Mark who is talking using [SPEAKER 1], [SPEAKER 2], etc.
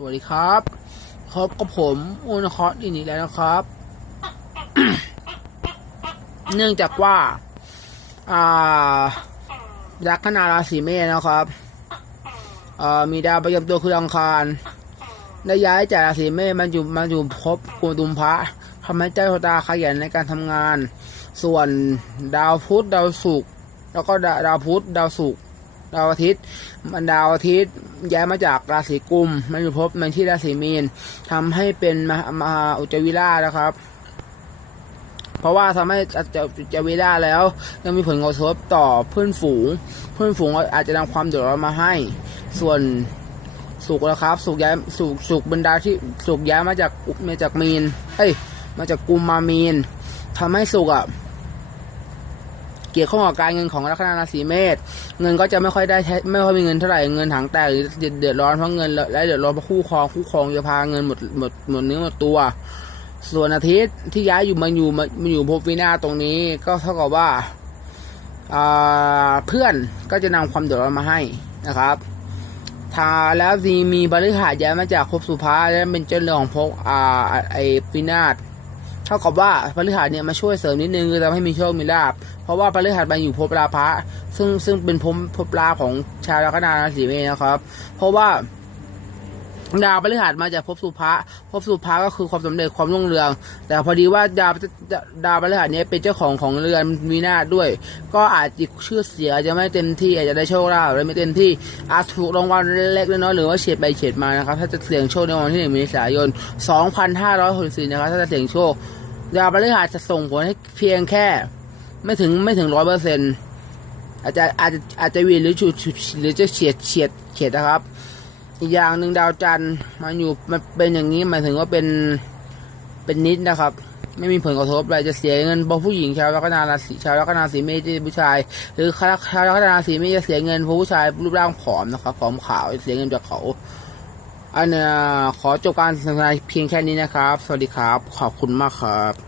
[SPEAKER 1] สวัสดีครับพบกับผมอุนคอสอินี่แล้วนะครับ เนื่องจากว่า อ่า ลัคนาราศีเมษนะครับมีดาวประจำตัวคืออังคารได้ย้ายจากราศีเมษมาอยู่มาอยู่ภพกุมตุมพระทำให้เจ้าชะตาขยันในการทำงาน ส่วนดาวพุธดาวศุกร์แล้วก็ดาวพุธดาวศุกร์ ดาวอาทิตย์ มันดาวอาทิตย์ย้ายมาจากราศีกุมมาอยู่ภพมันที่ราศีมีนทำให้เป็นมหามหาอุจวิราชนะครับ เพราะว่าทำให้อาจจะจะวิราแล้วยังมีผลกระทบต่อเพื่อนฝูง เพื่อนฝูงอาจจะนำความเดือดร้อนมาให้ ส่วนสุกนะครับ สุกย้ายสุกสุกบรรดาที่สุกย้ายมาจากมาจากมีนเอ้ยมาจากกุมมามีนทำให้สุกอะ เกี่ยวข้องกับการเงินของลัคนาราศีเมษเงินก็จะไม่ค่อยได้ใช้ไม่ค่อยมีเงินเท่าไหร่เงินถังแตกหรือเดือดร้อนเพราะเงินและเดือดร้อนเพราะคู่ครองคู่ครองจะพาเงินหมดหมดหมดเนื้อหมดตัว ส่วนอาทิตย์ที่ย้ายอยู่มาอยู่มามาอยู่ภพวินาศตรงนี้ก็เท่ากับว่าเพื่อนก็จะนำความเดือดร้อนมาให้นะครับทาแล้วมีมีบริหารย้ายมาจากภพสุภาและเป็นเจ้าเรือของภพอ่าไอวินาศ เท่ากับว่าบริหารเนี่ยมาช่วยเสริมนิดนึงคือทำให้มีโชคมีลาภเพราะว่าบริหารมาอยู่ภพราพะซึ่งซึ่งเป็นภพภพราของชาวลัคนาราศีเมษนะครับ เพราะว่าดาวพฤหัสมาจากภพสุภะภพสุภะก็คือความสำเร็จความรุ่งเรือง แต่พอดีว่าดาวดาวพฤหัสเนี้ยเป็นเจ้าของของเรือนมีหน้าด้วย ก็อาจจะชื่อเสียงอาจจะไม่เต็มที่อาจจะได้โชคลาภหรือไม่เต็มที่อาจถูกรางวัลเล็กน้อยหรือว่าเฉียดไปเฉียดมานะครับ ถ้าจะเสี่ยงโชคในวันที่หนึ่งเมษายน 2564นะครับถ้าจะเสี่ยงโชค ดาวพฤหัสจะส่งผลให้เพียงแค่ ไม่ถึงไม่ถึงร้อยเปอร์เซ็นต์อาจจะอาจจะอาจจะวีหรือฉุดหรือจะเฉียดเฉียดเฉียดนะครับ อีกอย่างหนึ่งดาวจันทร์มันอยู่มันเป็นอย่างนี้หมายถึงว่าเป็นเป็นนิดนะครับ ไม่มีผลกระทบอะไรจะเสียเงินเพราะผู้หญิงชาวลัคนาราศีชาวลัคนาสีเมษผู้ชาย หรือชาวลัคนาราศีเมษจะเสียเงินเพราะผู้ชายรูปร่างผอมนะครับผอมขาวเสียเงินจากเขา อันเนี้ยขอจบการสนทนาเพียงแค่นี้นะครับ สวัสดีครับ ขอบคุณมากครับ